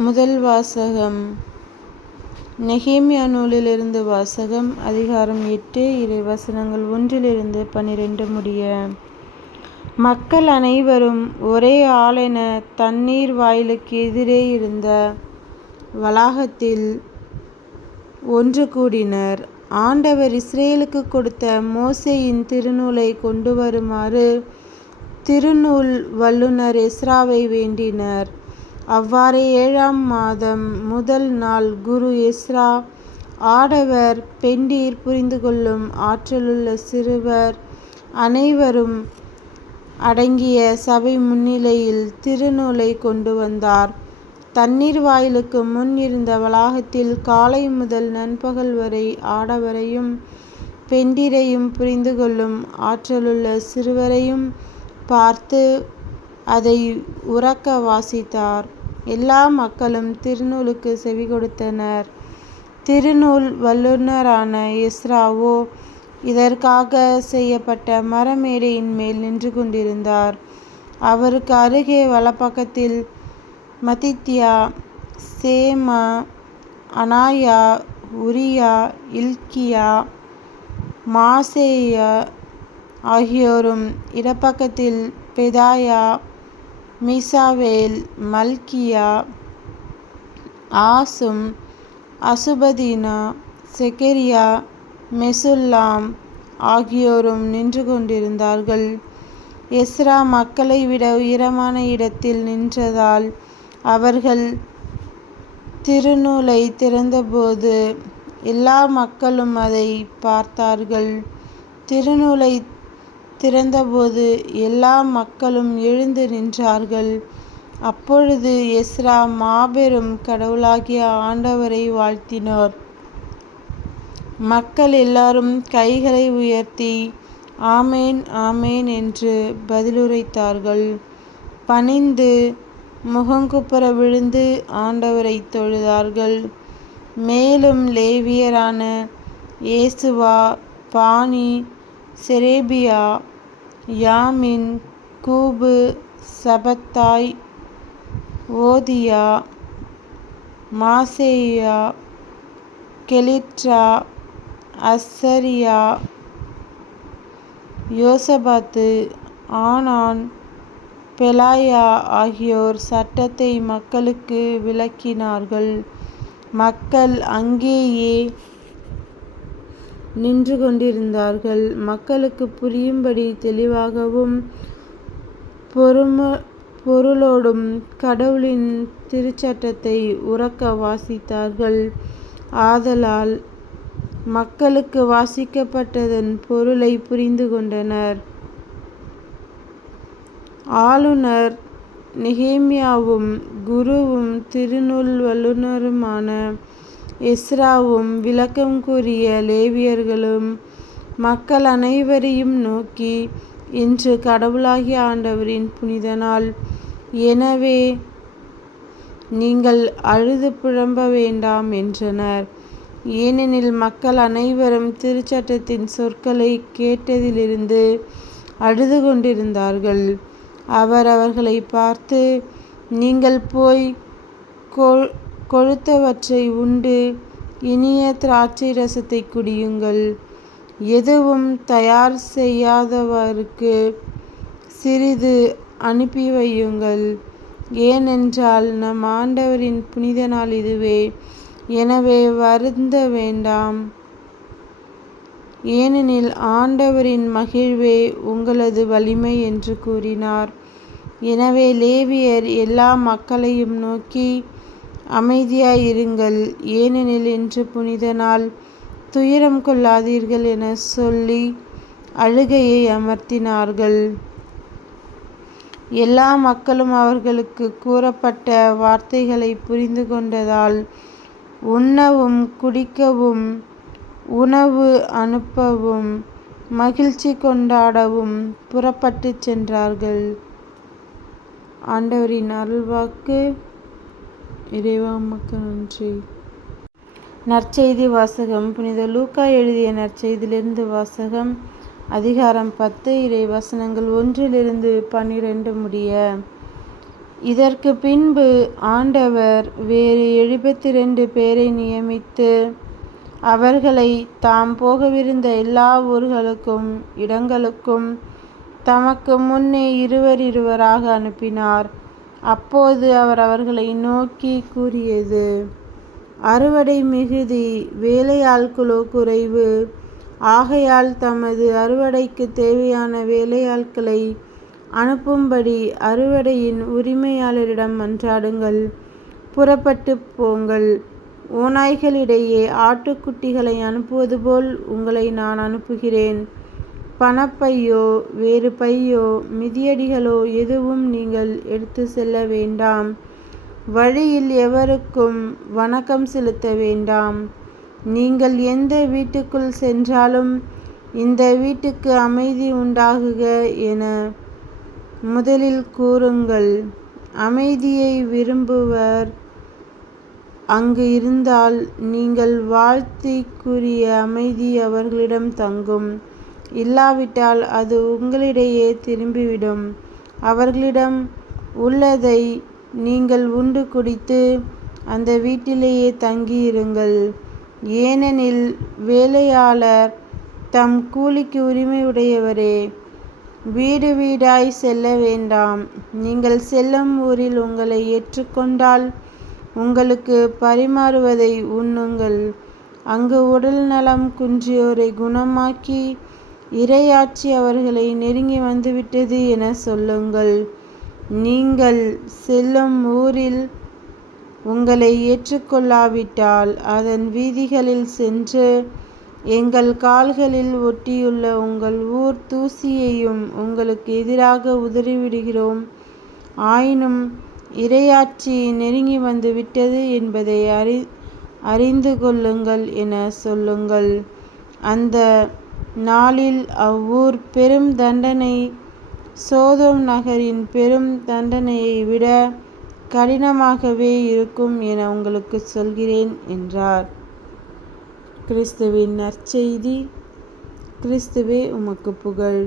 முதல் வாசகம். நெகேமியா நூலிலிருந்து வாசகம். அதிகாரம் 8, இறைவசனங்கள் 1-12 முடிய. மக்கள் அனைவரும் ஒரே ஆளென தண்ணீர் வாயிலுக்கு எதிரே இருந்த வளாகத்தில் ஒன்று கூடினர். ஆண்டவர் இஸ்ரேலுக்கு கொடுத்த மோசேயின் திருநூலை கொண்டு வருமாறு திருநூல் வல்லுனர் எஸ்றாவை வேண்டினர். அவ்வாறே 7ஆம் மாதம் முதல் நாள் குரு எஸ்றா ஆடவர், பெண்டிர், புரிந்து கொள்ளும் ஆற்றலுள்ள சிறுவர் அனைவரும் அடங்கிய சபை முன்னிலையில் திருநூலை கொண்டு வந்தார். தண்ணீர் வாயிலுக்கு முன் இருந்த வளாகத்தில் காலை முதல் நண்பகல் வரை ஆடவரையும், பெண்டிரையும், புரிந்து கொள்ளும் ஆற்றலுள்ள சிறுவரையும் பார்த்து அதை உரக்க வாசித்தார். எல்லா மக்களும் திருநூலுக்கு செவி கொடுத்தனர். திருநூல் வல்லுனரான எஸ்றாவோ இதற்காக செய்யப்பட்ட மரமேடையின் மேல் நின்று கொண்டிருந்தார். அவருக்கு அருகே வலப்பக்கத்தில் மத்தித்தியா, சேமா, அனாயா, உரியா, இல்க்கியா, மாசேயா ஆகியோரும், இடப்பக்கத்தில் பெதாயா, மிசாவேல், மல்கியா, ஆசும், அசுபதினா, செகரியா, மெசுல்லாம் ஆகியோரும் நின்று கொண்டிருந்தார்கள். எஸ்றா மக்களை விட உயரமான இடத்தில் நின்றதால் அவர்கள் திருநூலை திறந்தபோது எல்லா மக்களும் அதை பார்த்தார்கள். திருநூலை திறந்தபோது எல்லா மக்களும் எழுந்து நின்றார்கள். அப்பொழுது எஸ்றா மாபெரும் கடவுளாகிய ஆண்டவரை வாழ்த்தினார். மக்கள் எல்லாரும் கைகளை உயர்த்தி ஆமேன், ஆமேன் என்று பதிலுரைத்தார்கள். பணிந்து முகங்குப்புற விழுந்து ஆண்டவரை தொழுதார்கள். மேலும் லேவியரான ஏசுவா, பானி, செரேபியா, யாமின், கூபு, சபத்தாய், ஓதியா, மாசேயா, கெலிற்றா, அசரியா, யோசபாத்து, ஆனான், பெலாயா ஆகியோர் சட்டத்தை மக்களுக்கு விளக்கினார்கள். மக்கள் அங்கேயே நின்று கொண்டிருந்தார்கள். மக்களுக்கு புரியும்படி தெளிவாகவும் பொருளோடும் கடவுளின் திருச்சட்டத்தை உரக்க வாசித்தார்கள். ஆதலால் மக்களுக்கு வாசிக்கப்பட்டதன் பொருளை புரிந்து கொண்டனர். ஆளுநர் நெகேமியாவும் குருவும் திருநூல் வல்லுனருமான எஸ்றாவும் விளக்கம் கூறிய லேவியர்களும் மக்கள் அனைவரையும் நோக்கி, இன்று கடவுளாகிய ஆண்டவரின் புனித நாள். எனவே நீங்கள் அழுது புலம்ப வேண்டாம் என்றனர். ஏனெனில் மக்கள் அனைவரும் திருச்சட்டத்தின் சொற்களை கேட்டதிலிருந்து அழுது கொண்டிருந்தார்கள். அவர் அவர்களை பார்த்து, நீங்கள் போய் கொழுத்தவற்றை உண்டு இனிய திராட்சை ரசத்தை குடியுங்கள். எதுவும் தயார் செய்யாதவருக்கு சிறிது அனுப்பி வையுங்கள். ஏனென்றால் நம் ஆண்டவரின் புனித நாள் இதுவே. எனவே வருந்த வேண்டாம். ஏனெனில் ஆண்டவரின் மகிழ்வே உங்களது வலிமை என்று கூறினார். எனவே லேவியர் எல்லா மக்களையும் நோக்கி, அமைதியாய் இருங்கள், ஏனெனில் இன்று புனித நாள், துயரம் கொள்ளாதீர்கள் என சொல்லி அழுகையை அமர்த்தினார்கள். எல்லா மக்களும் அவர்களுக்கு கூறப்பட்ட வார்த்தைகளை புரிந்து கொண்டதால் உண்ணவும் குடிக்கவும் உணவு அனுப்பவும் மகிழ்ச்சி கொண்டாடவும் புறப்பட்டுச் சென்றார்கள். ஆண்டவரின் அருள்வாக்கு. இறைவா உமக்கு நன்றி. நற்செய்தி வாசகம். புனித லூக்கா எழுதிய நற்செய்தியிலிருந்து வாசகம். அதிகாரம் 10, இறை வசனங்கள் 1-12 முடிய. இதற்கு பின்பு ஆண்டவர் வேறு 72 பேரை நியமித்து அவர்களை தாம் போகவிருந்த எல்லா ஊர்களுக்கும் இடங்களுக்கும் தமக்கு முன்னே இருவராக அனுப்பினார். அப்போது அவர் அவர்களை நோக்கி கூறியது: அறுவடை மிகுதி, வேலையாள்களோ குறைவு. ஆகையால் தமது அறுவடைக்கு தேவையான வேலையாட்களை அனுப்பும்படி அறுவடையின் உரிமையாளரிடம் மன்றாடுங்கள். புறப்பட்டு போங்கள். ஓநாய்களிடையே ஆட்டுக்குட்டிகளை அனுப்புவது போல் உங்களை நான் அனுப்புகிறேன். பணப்பையோ வேறு பையோ மிதியடிகளோ எதுவும் நீங்கள் எடுத்து செல்ல வேண்டாம். வழியில் எவருக்கும் வணக்கம் செலுத்த வேண்டாம். நீங்கள் எந்த வீட்டுக்குள் சென்றாலும் இந்த வீட்டுக்கு அமைதி உண்டாகுக என முதலில் கூறுங்கள். அமைதியை விரும்புவர் அங்கு இருந்தால் நீங்கள் வாழ்த்திக்குரிய அமைதி அவர்களிடம் தங்கும். இல்லாவிட்டால் அது உங்களிடையே திரும்பிவிடும். அவர்களிடம் உள்ளதை நீங்கள் உண்டு குடித்து அந்த வீட்டிலேயே தங்கியிருங்கள். ஏனெனில் வேலையாளர் தம் கூலிக்கு உரிமையுடையவரே. வீடு வீடாய் செல்ல வேண்டாம். நீங்கள் செல்லும் ஊரில் உங்களை ஏற்றுக்கொண்டால் உங்களுக்கு பரிமாறுவதை உண்ணுங்கள். அங்கு உடல் நலம் குன்றியோரை குணமாக்கி இறையாட்சி அவர்களை நெருங்கி வந்துவிட்டது என சொல்லுங்கள். நீங்கள் செல்லும் ஊரில் உங்களை ஏற்றுக்கொள்ளாவிட்டால் அதன் வீதிகளில் சென்று எங்கள் கால்களில் ஒட்டியுள்ள உங்கள் ஊர் தூசியையும் உங்களுக்கு எதிராக உதறிவிடுகிறோம். ஆயினும் இறையாட்சி நெருங்கி வந்து விட்டது என்பதை அறிந்து கொள்ளுங்கள் என சொல்லுங்கள். அந்த நாளில் அவ்வூர் பெரும் தண்டனை சோதோம் நகரின் பெரும் தண்டனையை விட கடினமாகவே இருக்கும் என உங்களுக்கு சொல்கிறேன் என்றார். கிறிஸ்துவின் நற்செய்தி. கிறிஸ்துவே உமக்கு புகழ்.